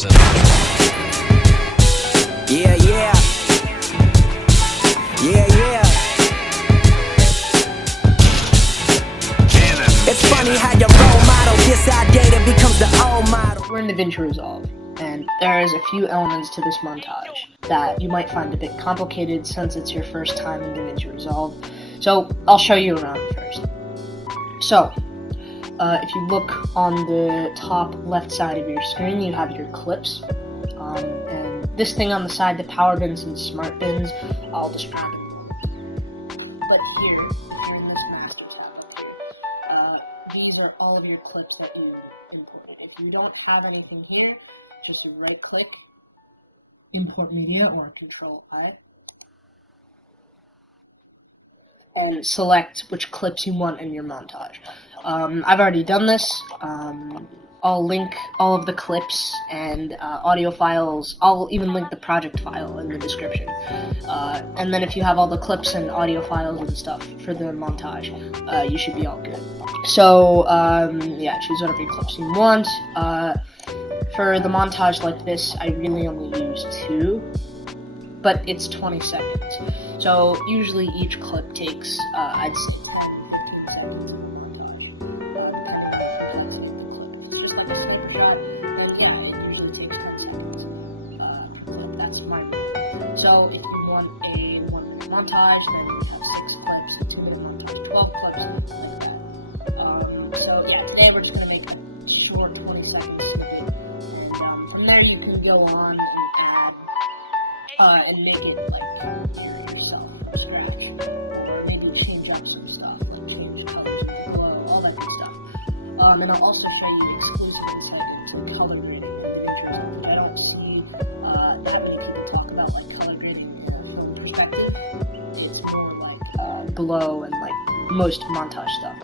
Jackson. Yeah, yeah. Yeah, yeah. It's funny how your role model gets outdated, becomes the old model. We're in DaVinci Resolve, and there's a few elements to this montage that you might find a bit complicated since it's your first time in DaVinci Resolve. So I'll show you around first. So, if you look on the top left side of your screen, you have your clips, and this thing on the side, the power bins and smart bins, I'll describe it. But here in this master tab up here, these are all of your clips that you imported. If you don't have anything here, just right click, import media, or Control I, and select which clips you want in your montage. I've already done this. I'll link all of the clips and audio files. I'll even link the project file in the description. And then if you have all the clips and audio files and stuff for the montage, you should be all good. So, yeah, choose whatever clips you want. For the montage like this, I really only use 2, but it's 20 seconds. So usually each clip takes, I'd say, 10 to 15 seconds of montage. It's just like a snapshot, and yeah, it usually takes 10 seconds. Clip. That's my rule. So if you want a 1-minute montage, then you have 6 clips, 2-minute montage, 12 clips, and like that. So yeah, today we're just going to make a short 20-second snippet, and from there you can go on and make it like yourself from scratch, or maybe change up some stuff, like change colors and glow, all that good stuff. And I'll also show you exclusive insight into color grading and DaVinci Resolve. I don't see that many people talk about like color grading from perspective. It's more like glow and like most montage stuff.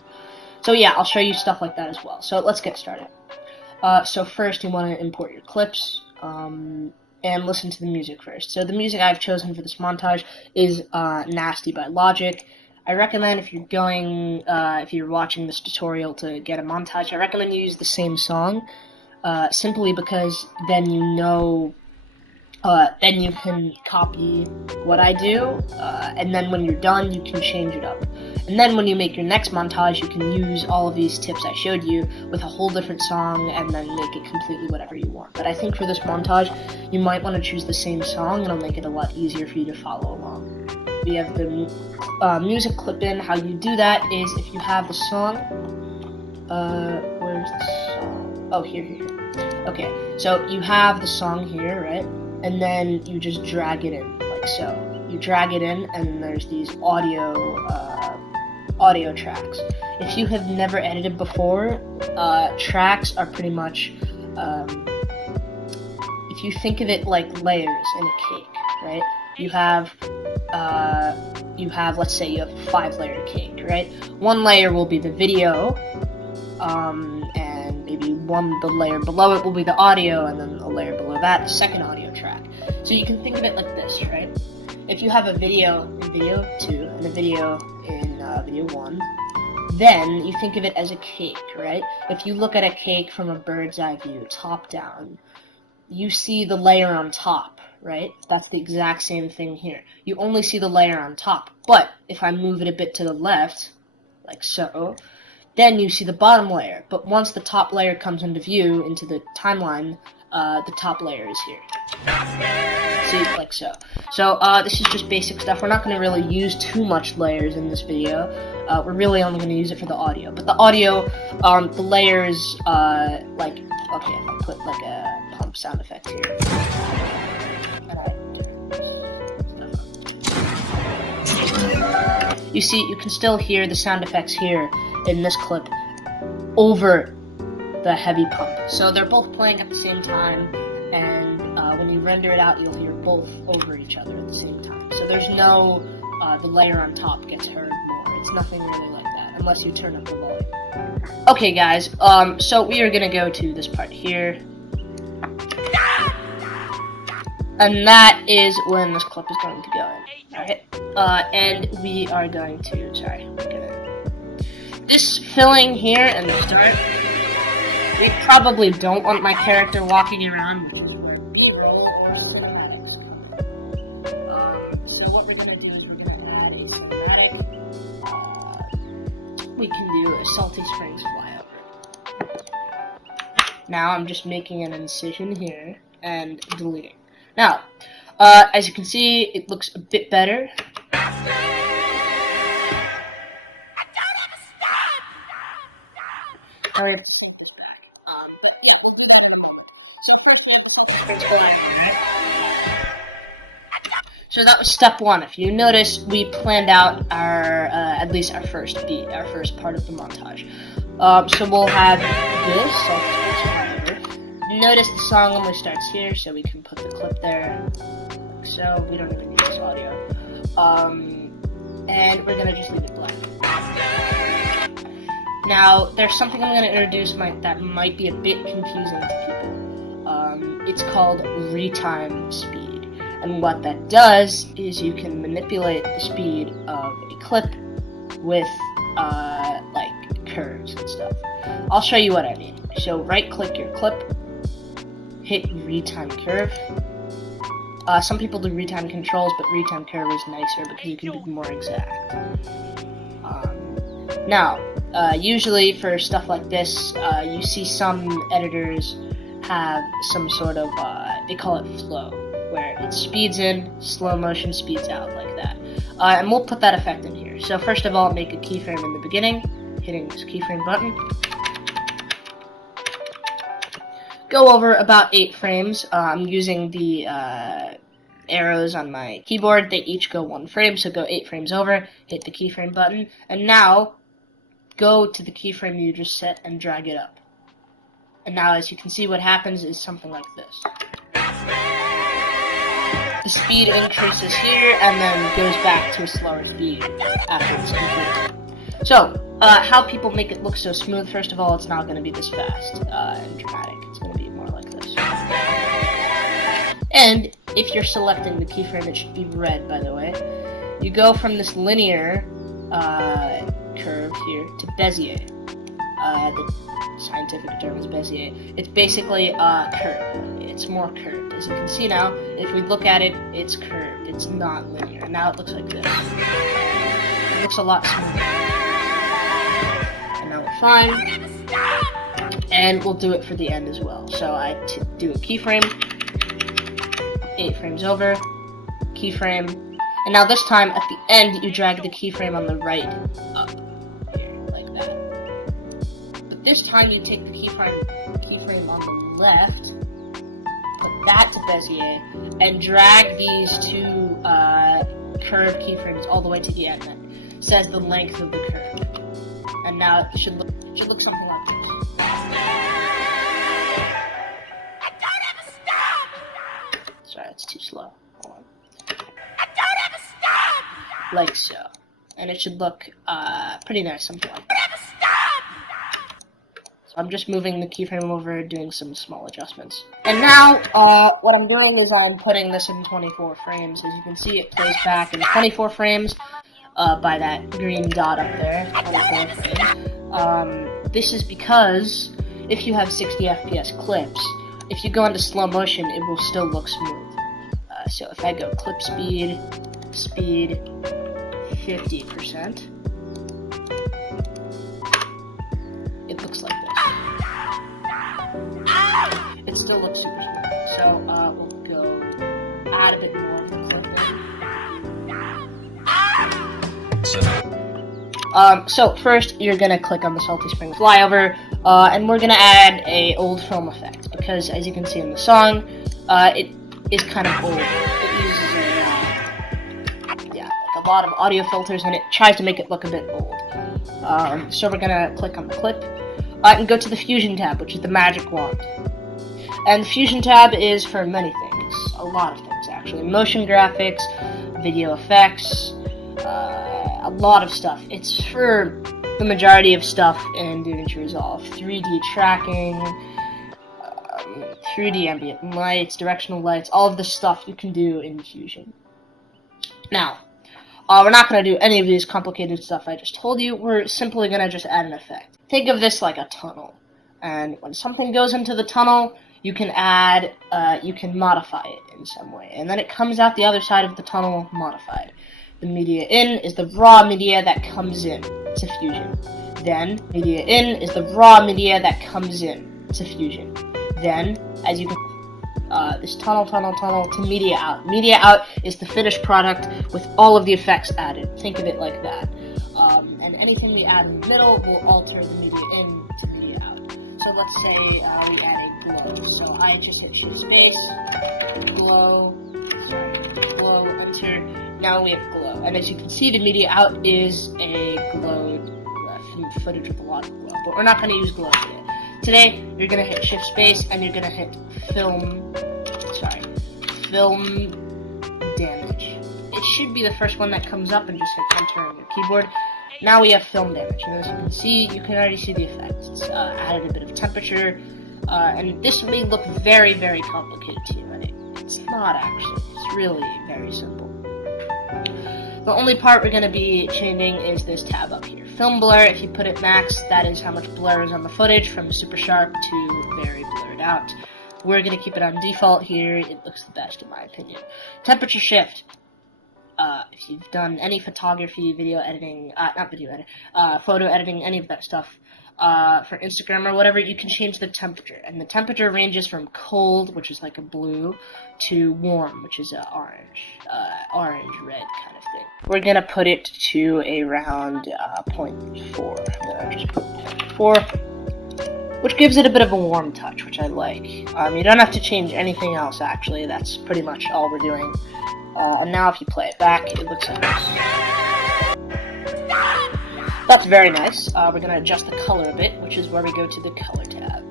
So yeah, I'll show you stuff like that as well. So let's get started. So first you want to import your clips. And listen to the music first. So the music I've chosen for this montage is Nasty by Logic. I recommend if you're watching this tutorial to get a montage, I recommend you use the same song, simply because then you know, then you can copy what I do, and then when you're done, you can change it up. And then when you make your next montage, you can use all of these tips I showed you with a whole different song and then make it completely whatever you want. But I think for this montage, you might want to choose the same song, and it'll make it a lot easier for you to follow along. We have the music clip in. How you do that is if you have the song, where's the song? Oh, here. Okay, so you have the song here, right? And then you just drag it in, like so. You drag it in, and there's these audio tracks. If you have never edited before, tracks are pretty much, if you think of it like layers in a cake, right? You have, let's say you have a 5-layer cake, right? One layer will be the video, and maybe the layer below it will be the audio, and then a layer below that, the second audio track. So you can think of it like this, right? If you have a video in video 2 and a video in video 1, then you think of it as a cake, right? If you look at a cake from a bird's eye view, top down, you see the layer on top, right? That's the exact same thing here. You only see the layer on top, but if I move it a bit to the left, like so, then you see the bottom layer. But once the top layer comes into view, into the timeline, the top layer is here. See, like so. So, this is just basic stuff. We're not going to really use too much layers in this video. We're really only going to use it for the audio. But the audio, the layers, like, okay, if I put like a pump sound effect here. You see, you can still hear the sound effects here in this clip over the heavy pump. So they're both playing at the same time, and when you render it out, you'll hear both over each other at the same time. So there's no, the layer on top gets heard more. It's nothing really like that, unless you turn up the volume. Okay guys, so we are gonna go to this part here. And that is when this clip is going to go in. Alright, and we are going to, this filling here in the start, we probably don't want my character walking around, which is we can do a Salty Springs flyover. Now I'm just making an incision here and deleting. Now, as you can see, it looks a bit better. Alright. So that was step one. If you notice, we planned out our at least our first beat, our first part of the montage. So we'll have this. Notice the song only starts here, so we can put the clip there. So we don't even need this audio. And we're gonna just leave it blank. Now, there's something I'm gonna introduce that might be a bit confusing to people. It's called retime speed. And what that does is you can manipulate the speed of a clip with like curves and stuff. I'll show you what I mean. So right click your clip, hit retime curve. Some people do retime controls, but retime curve is nicer because you can be more exact. Now, usually for stuff like this, you see some editors have some sort of, they call it flow, where it speeds in, slow motion speeds out like that. And we'll put that effect in here. So first of all, make a keyframe in the beginning, hitting this keyframe button. Go over about 8 frames. I'm using the arrows on my keyboard. They each go 1 frame, so go 8 frames over, hit the keyframe button, and now go to the keyframe you just set and drag it up. And now, as you can see, what happens is something like this. The speed increases here and then goes back to a slower speed after it's completed. So, how people make it look so smooth, first of all, it's not going to be this fast and dramatic. It's going to be more like this. And if you're selecting the keyframe, it should be red, by the way. You go from this linear curve here to Bezier. The scientific term is Bezier. It's basically curved. It's more curved. As you can see now, if we look at it, it's curved. It's not linear. And now it looks like this. It looks a lot smoother. And now we're fine. And we'll do it for the end as well. So I do a keyframe, 8 frames over, keyframe, and now this time at the end you drag the keyframe on the right up here, like that. But this time you take the keyframe on the left, put that to Bezier, and drag these 2 curved keyframes all the way to the end. That says the length of the curve. And now it should look something like this. Sorry, it's too slow. Hold on. Like so. And it should look pretty nice, something like that. So I'm just moving the keyframe over, doing some small adjustments. And now, what I'm doing is I'm putting this in 24 frames. As you can see, it plays back in 24 frames by that green dot up there, 24 frames. This is because if you have 60 FPS clips, if you go into slow motion, it will still look smooth. So if I go clip speed 50%, it looks like this. It still looks super smooth. So we'll go add a bit more of the clip in. So first you're gonna click on the Salty Springs flyover, and we're gonna add a old film effect because, as you can see in the song, it is kind of old. It uses like a lot of audio filters, and it tries to make it look a bit old. So we're gonna click on the clip and go to the Fusion tab, which is the magic wand. And the Fusion tab is for many things, a lot of things actually. Motion graphics, video effects, a lot of stuff. It's for the majority of stuff in DaVinci Resolve. 3D tracking, 3D ambient lights, directional lights, all of the stuff you can do in Fusion. Now, we're not going to do any of these complicated stuff I just told you. We're simply going to just add an effect. Think of this like a tunnel. And when something goes into the tunnel, you can modify it in some way. And then it comes out the other side of the tunnel modified. The media in is the raw media that comes in to Fusion. Then media in is the raw media that comes in to Fusion. Then, as you can this tunnel to media out. Media out is the finished product with all of the effects added. Think of it like that. And anything we add in the middle will alter the media in to media out. So let's say we add a glow. So I just hit shift space, glow, enter. Now we have glow. And as you can see, the media out is a glowed footage with a lot of glow. But we're not going to use glow today. Today, you're going to hit shift space and you're going to hit film damage. It should be the first one that comes up, and just hit enter on your keyboard. Now we have film damage, and as you can see, you can already see the effects. It's added a bit of temperature, and this may look very, very complicated to you, and it's not actually. It's really very simple. The only part we're going to be changing is this tab up here. Film blur, if you put it max, that is how much blur is on the footage, from super sharp to very blurred out. We're going to keep it on default here. It looks the best in my opinion. Temperature shift. If you've done any photography, video editing, photo editing, any of that stuff, for Instagram or whatever, you can change the temperature. And the temperature ranges from cold, which is like a blue, to warm, which is a orange-red kind of thing. We're going to put it to around 0.4. I'm going to just put 0.4, which gives it a bit of a warm touch, which I like. You don't have to change anything else, actually. That's pretty much all we're doing. And now if you play it back, it looks like this. That's very nice. We're going to adjust the color a bit, which is where we go to the color tab.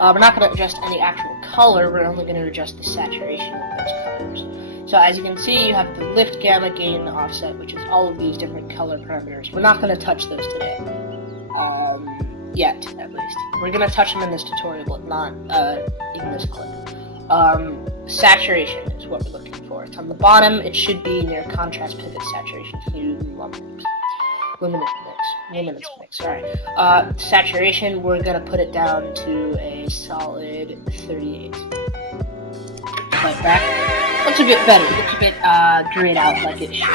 We're not going to adjust any actual color, we're only going to adjust the saturation of those colors. So as you can see, you have the lift, gamma, gain, offset, which is all of these different color parameters. We're not going to touch those today. Yet, at least. We're going to touch them in this tutorial, but not in this clip. Saturation is what we're looking for. It's on the bottom. It should be near contrast, pivot, saturation, hue, luminance mix. Sorry. Saturation, we're gonna put it down to a solid 38. Like that. Looks a bit better. Looks a bit grayed out like it should.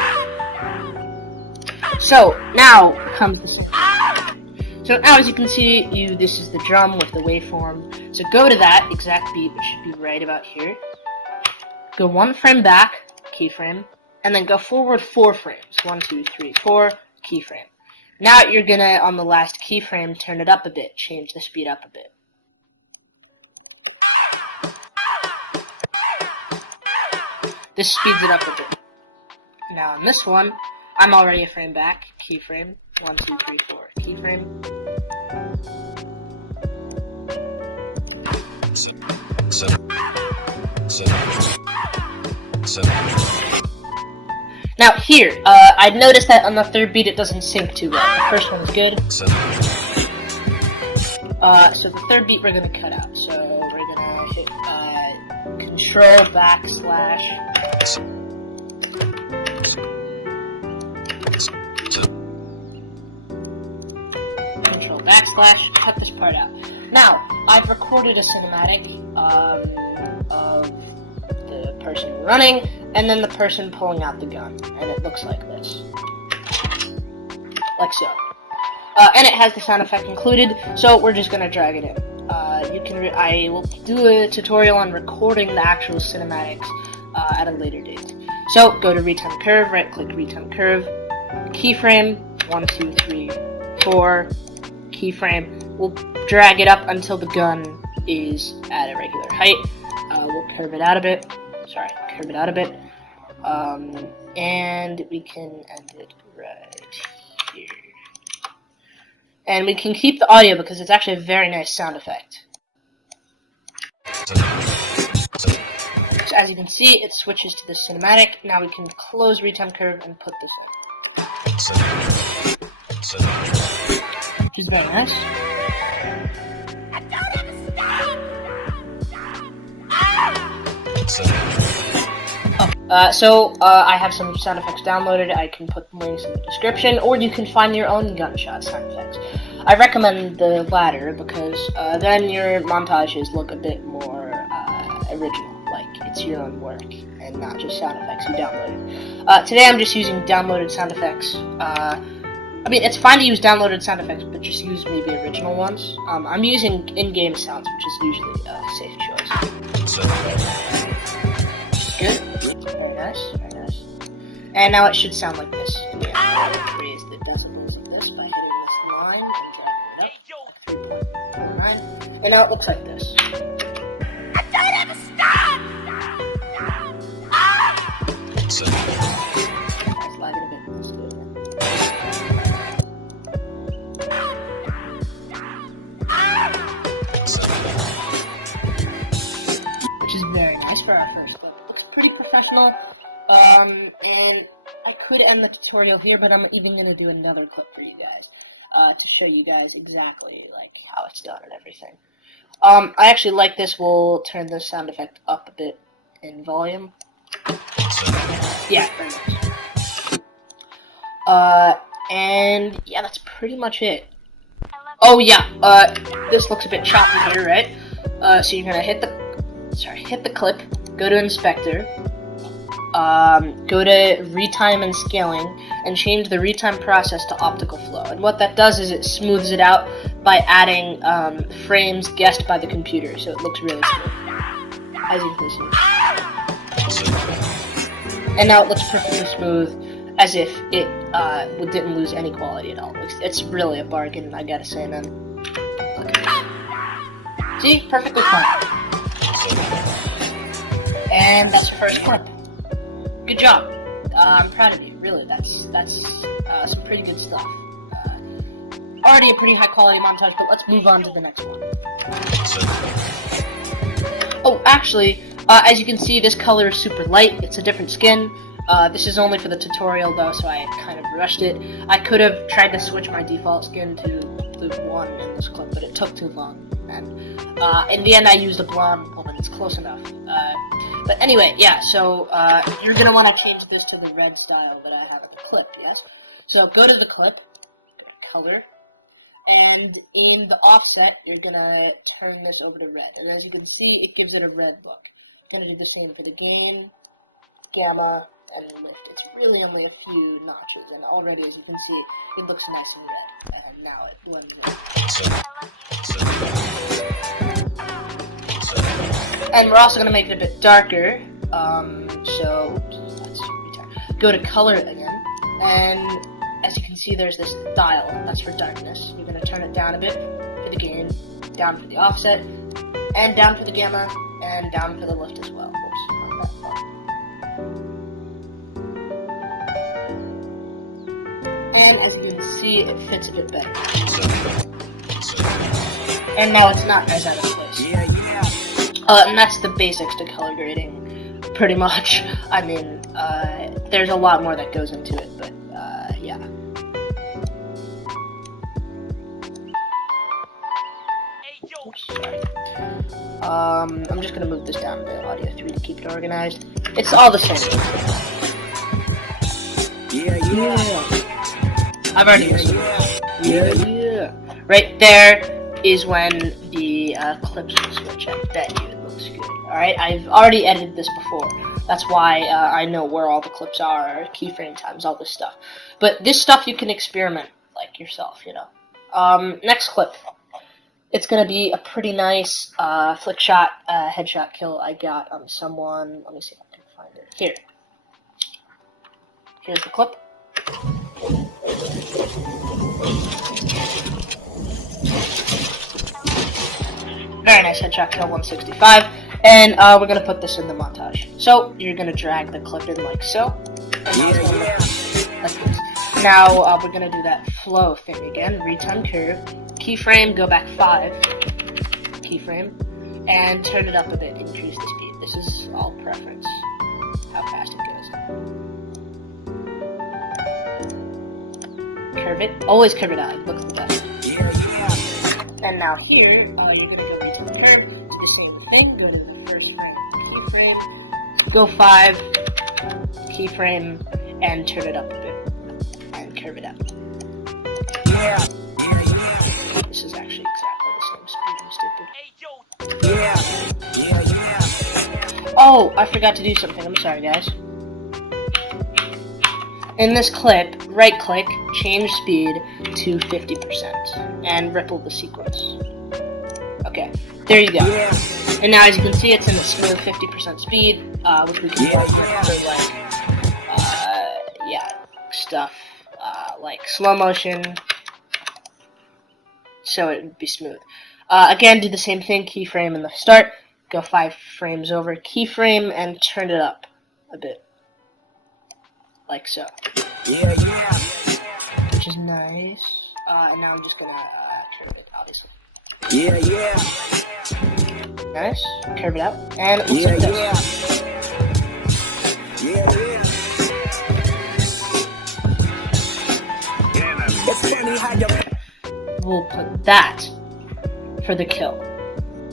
So now comes the sound. So now, as you can see, this is the drum with the waveform. So go to that exact beat, which should be right about here. Go 1 frame back, keyframe, and then go forward 4 frames. 1, 2, 3, 4, keyframe. Now you're gonna, on the last keyframe, turn it up a bit, change the speed up a bit. This speeds it up a bit. Now on this one, I'm already a frame back, keyframe, 1, 2, 3, 4, keyframe. Now here, I'd noticed that on the third beat it doesn't sync too well. The first one is good. So the third beat we're gonna cut out. So we're gonna hit Control backslash. Control backslash. Cut this part out. Now I've recorded a cinematic of the person running, and then the person pulling out the gun, and it looks like this. Like so. And it has the sound effect included, so we're just gonna drag it in. I will do a tutorial on recording the actual cinematics at a later date. So go to Retime Curve, right click Retime Curve, keyframe, 1, 2, 3, 4, keyframe. We'll drag it up until the gun is at a regular height. We'll curve it out a bit. And we can end it right here. And we can keep the audio because it's actually a very nice sound effect. So as you can see, it switches to the cinematic. Now we can close Retime Curve and put this in. Which is very nice. I have some sound effects downloaded. I can put the links in the description, or you can find your own gunshot sound effects. I recommend the latter because then your montages look a bit more original, like it's your own work and not just sound effects you downloaded. Today I'm just using downloaded sound effects. I mean, it's fine to use downloaded sound effects, but just use maybe original ones. I'm using in-game sounds, which is usually a safe choice. Good. Very nice. Very nice. And now it should sound like this. And we have to raise the decibels of this by hitting this line and dragging it up. 3.49. And now it looks like this. It's lagging a bit. Let's do it again. Which is very nice for our first clip. It looks pretty professional. And I could end the tutorial here, but I'm even gonna do another clip for you guys to show you guys exactly like how it's done and everything. I actually like this. We'll turn the sound effect up a bit in volume. Yeah, very nice. And yeah, that's pretty much it. Oh yeah, this looks a bit choppy here, right? So you're gonna hit the clip, go to inspector, go to retime and scaling, and change the retime process to optical flow. And what that does is it smooths it out by adding frames guessed by the computer, so it looks really smooth, as you can see. And now it looks perfectly smooth, as if it didn't lose any quality at all. It's really a bargain, I gotta say, man. Look. See? Perfectly fine. And that's the first clip. Good job. I'm proud of you, really. That's some pretty good stuff. Already a pretty high quality montage, but let's move on to the next one. Oh, actually, as you can see, this color is super light. It's a different skin. This is only for the tutorial though, so I kind of rushed it. I could have tried to switch my default skin to the one in this clip, but it took too long. And in the end, I used a blonde woman. It's close enough. But anyway, yeah, so you're going to want to change this to the red style that I have in the clip, yes? So go to the clip, go to color, and in the offset, you're going to turn this over to red. And as you can see, it gives it a red look. I'm going to do the same for the gain, gamma, and lift. It's really only a few notches, and already, as you can see, it looks nice and red. And now it blends in. And we're also going to make it a bit darker, so let's go to color again, and as you can see there's this dial, that's for darkness. You're going to turn it down a bit for the gain, down for the offset, and down for the gamma, and down for the lift as well. Oops, not that far. And as you can see, it fits a bit better. And now it's not as out of place. And that's the basics to color grading, pretty much. I mean, there's a lot more that goes into it, but, yeah. Oops, sorry. I'm just gonna move this down to audio 3 to keep it organized. It's all the same. Yeah. I've already used it. Yeah. Right there is when the clips will switch. I bet you it looks good. Alright, I've already edited this before. That's why I know where all the clips are, keyframe times, all this stuff. But this stuff you can experiment, like, yourself, you know. Next clip. It's gonna be a pretty nice flick shot, headshot kill I got on someone. Let me see if I can find it. Here. Here's the clip. Very nice headshot kill, 165. And we're gonna put this in the montage. So you're gonna drag the clip in like so. Now we're gonna do that flow thing again. Retime curve, keyframe, go back 5, keyframe, and turn it up a bit. Increase the speed. This is all preference. How fast it goes. Curve it. Always curve it out. It looks the best. And now here, you're gonna go into the curve. Do the same thing. Go to the first frame, keyframe. Go 5, keyframe, and turn it up a bit. And curve it out. This is actually exactly the same speed. I'm stupid. Oh, I forgot to do something. I'm sorry, guys. in this clip, right click, change speed to 50%, and ripple the sequence. Okay, there you go. And now as you can see, it's in a smooth 50% speed, which we can use for stuff like slow motion, so it would be smooth. Again, do the same thing, keyframe in the start, go 5 frames over, keyframe, and turn it up a bit. Like so. Which is nice. And now I'm just gonna curve it, obviously. Nice. Curve it out. And it looks like this. We'll put that for the kill.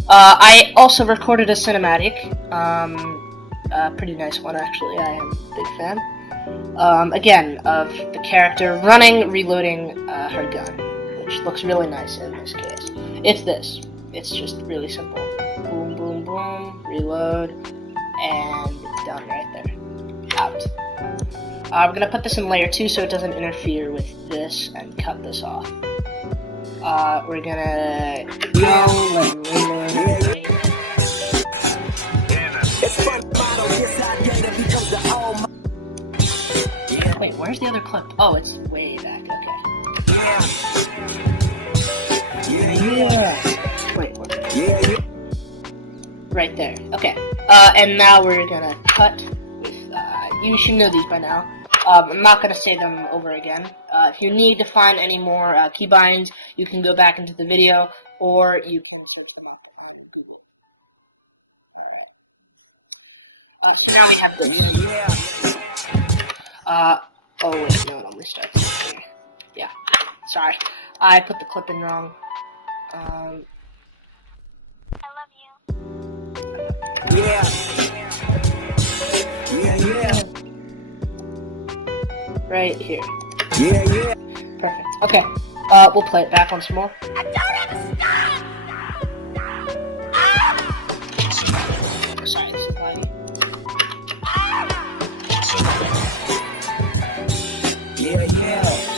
I also recorded a cinematic. A pretty nice one, actually. I am a big fan. Again, of the character running, reloading her gun, which looks really nice in this case. It's this. It's just really simple. Boom, boom, boom, reload, and done right there. Out. We're gonna put this in layer 2 so it doesn't interfere with this and cut this off. We're gonna go and reload. Wait, where's the other clip? Oh, it's way back. Okay. Wait, where? Right there. Okay. And now we're gonna cut with. You should know these by now. I'm not gonna say them over again. If you need to find any more keybinds, you can go back into the video, or you can search them up on Google. Alright. So now we have this. Oh wait, no, let me start this here. Yeah, sorry. I put the clip in wrong. I love you. Right here. Perfect. Okay, we'll play it back once more. I don't have a stop! Sorry, this is laggy.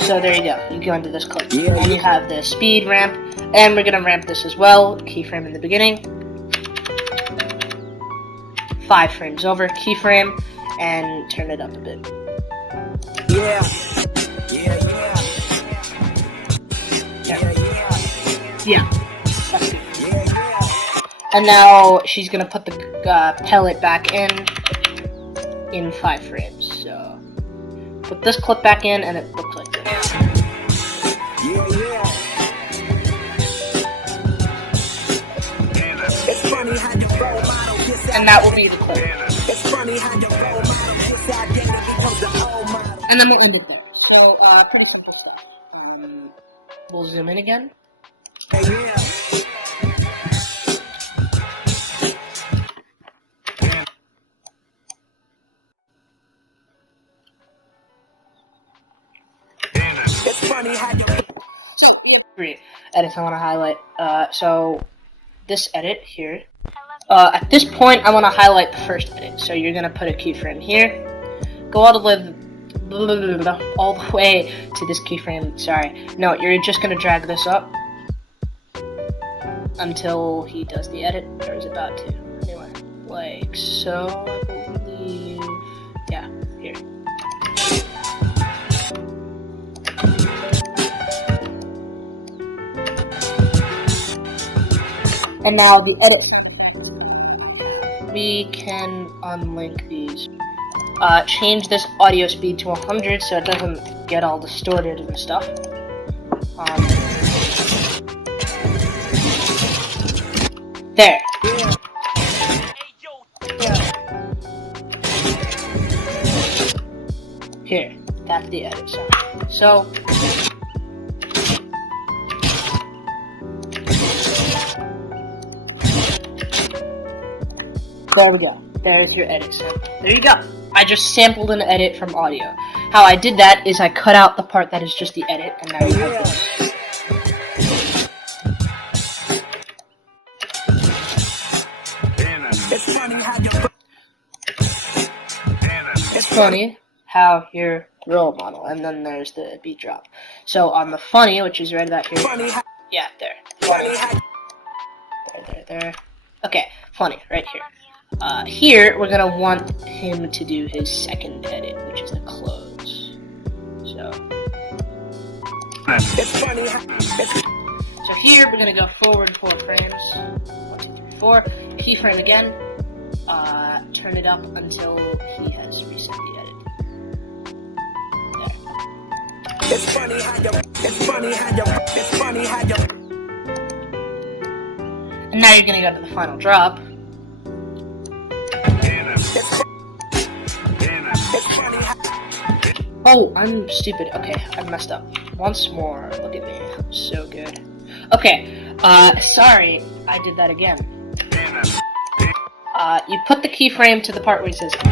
So there you go. You go into this clip. And you have the speed ramp, and we're gonna ramp this as well. Keyframe in the beginning. 5 frames over, keyframe, and turn it up a bit. Yeah. And now she's gonna put the pellet back in 5 frames. So put this clip back in, and it looks like this. And that will be the clip. And then we'll end it there. So, pretty simple stuff. We'll zoom in again. Three edits I want to highlight. So this edit here. At this point, I want to highlight the first edit. So you're gonna put a keyframe here. Go all the way to this keyframe. Sorry. No, you're just gonna drag this up until he does the edit, or is about to. Anyway, like so. I believe. Yeah. Here. And now the edit. We can unlink these. Change this audio speed to 100 so it doesn't get all distorted and stuff. There. Here. That's the edit sound. So. There we go. There's your edit sample. There you go. I just sampled an edit from audio. How I did that is I cut out the part that is just the edit, and now you have this. It's funny how your role model, and then there's the beat drop. So on the funny, which is right about here. Yeah, there. There. Okay, funny, right here. Here, we're gonna want him to do his second edit, which is the close. So. So here, we're gonna go forward 4 frames. 1, 2, 3, 4. Keyframe again. Turn it up until he has reset the edit. There. It's funny how you. And now you're gonna go to the final drop. Oh, I'm stupid. Okay, I messed up. Once more. Look at me. I'm so good. Okay, sorry, I did that again. You put the keyframe to the part where he says him.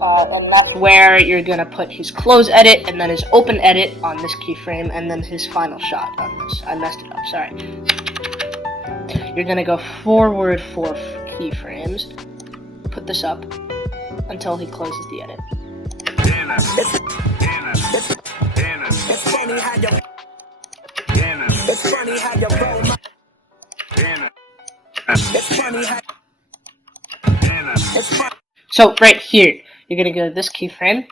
And that's where you're gonna put his close edit, and then his open edit on this keyframe, and then his final shot on this. I messed it up, sorry. You're gonna go forward 4 keyframes, put this up, until he closes the edit. It's funny how you. It's funny how you roll my. It's funny how. It's funny. So right here, you're gonna go to this keyframe,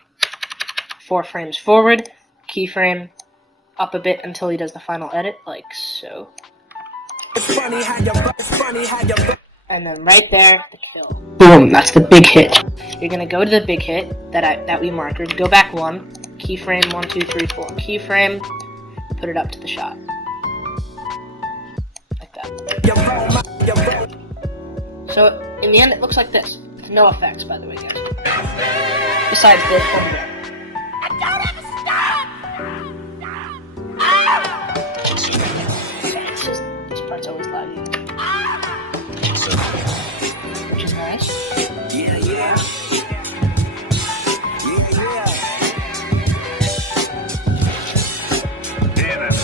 4 frames forward, keyframe up a bit until he does the final edit, like so. It's funny how you. It's funny how you. And then right there, the kill. Boom, that's the big hit. You're gonna go to the big hit that we marked. Go back 1, keyframe 1, 2, 3, 4, keyframe, put it up to the shot. Like that. So in the end, it looks like this. With no effects, by the way, guys. Besides this one there. I don't have a stop! It's just, this part's always laggy. Which is nice. Yeah.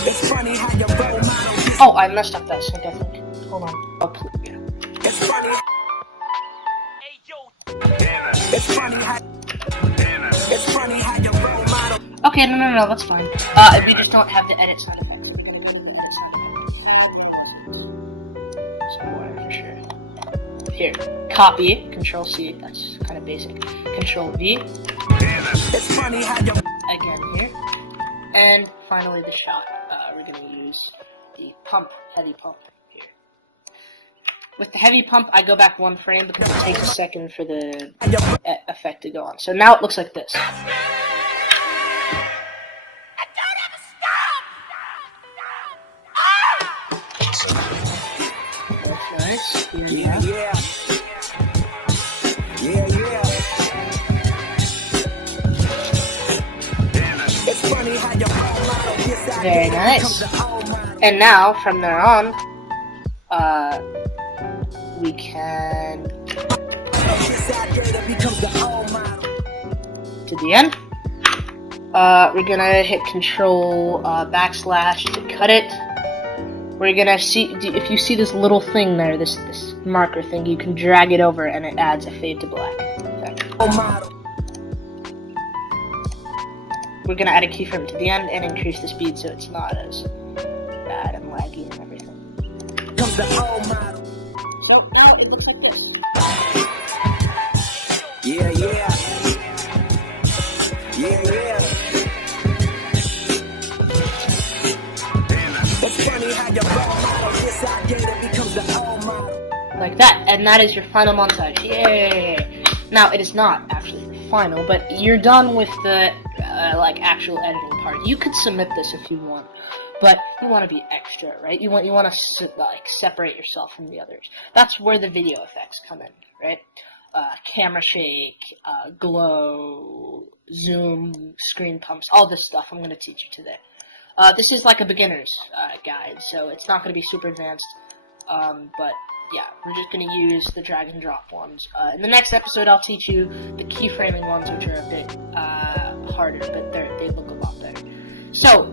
It's funny how you roll model. Oh, I messed up that sync, I think. Hold on. Oh, please. It's funny. It's funny how. It's funny how you roll model. Okay, no, that's fine. If we just don't have the edit sound effect. Somewhere for sure. Here, copy, Control C, that's kind of basic. Control V. It's funny how you. Again here. And finally the shot. We're gonna use the pump, heavy pump here. With the heavy pump, I go back 1 frame because it takes a second for the effect to go on. So now it looks like this. That's nice. Yeah. Very nice. And now, from there on, we can to the end. We're gonna hit Control backslash to cut it. We're gonna see if you see this little thing there, this marker thing. You can drag it over, and it adds a fade to black effect. We're gonna add a keyframe to the end and increase the speed so it's not as bad and laggy and everything. So now it looks like this. Yeah. Like that, and that is your final montage. Yay! Now it is not actually the final, but you're done with the like actual editing part. You could submit this if you want, but you want to be extra, right? You want to like separate yourself from the others. That's where the video effects come in, right? Camera shake, glow, zoom, screen pumps, all this stuff I'm going to teach you today. This is like a beginner's guide, so it's not going to be super advanced, but yeah, we're just going to use the drag and drop ones. In the next episode, I'll teach you the keyframing ones, which are a bit harder, but they look a lot better. So,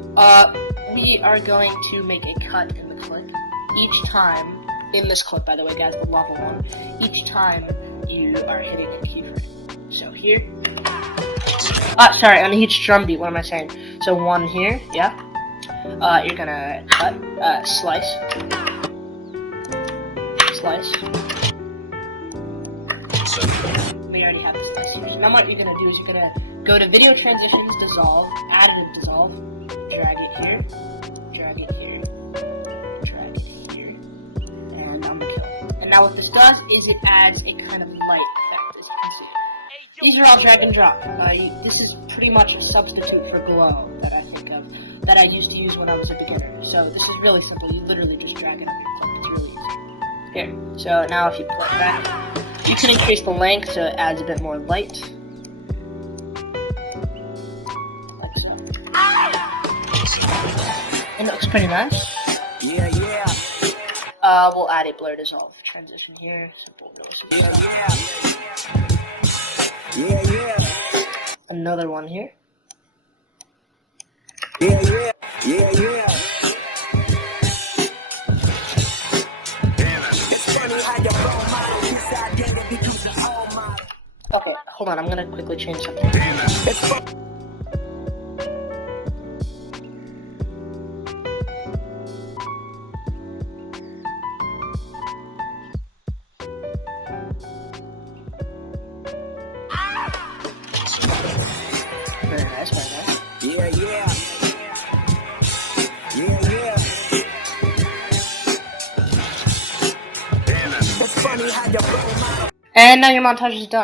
we are going to make a cut in the clip. Each time, in this clip, by the way, guys, the lava one, each time you are hitting a keyframe. So here, Sorry, on each drum beat, what am I saying? So one here, yeah. You're gonna cut, slice. Slice. We already have the slice here. So now what you're gonna do is you're gonna go to video transitions, dissolve, additive dissolve, drag it here, drag it here, drag it here, and number kill. And now what this does is it adds a kind of light effect, as you can see. These are all drag and drop. This is pretty much a substitute for glow that I think of, that I used to use when I was a beginner. So this is really simple. You literally just drag it on your clip. It's really easy. Here. So now if you play it back, you can increase the length so it adds a bit more light. Like so. It looks pretty nice. Yeah, yeah. We'll add a blur dissolve transition here. Simple, really simple. Yeah, yeah. Another one here. Yeah, yeah. Yeah, yeah. It's funny how your role model gets outdated becomes his own model. Okay, hold on. I'm gonna quickly change something. It's fun. Very nice, very nice. Yeah, yeah. Yeah, yeah. It's funny how your role model. And now your montage is done.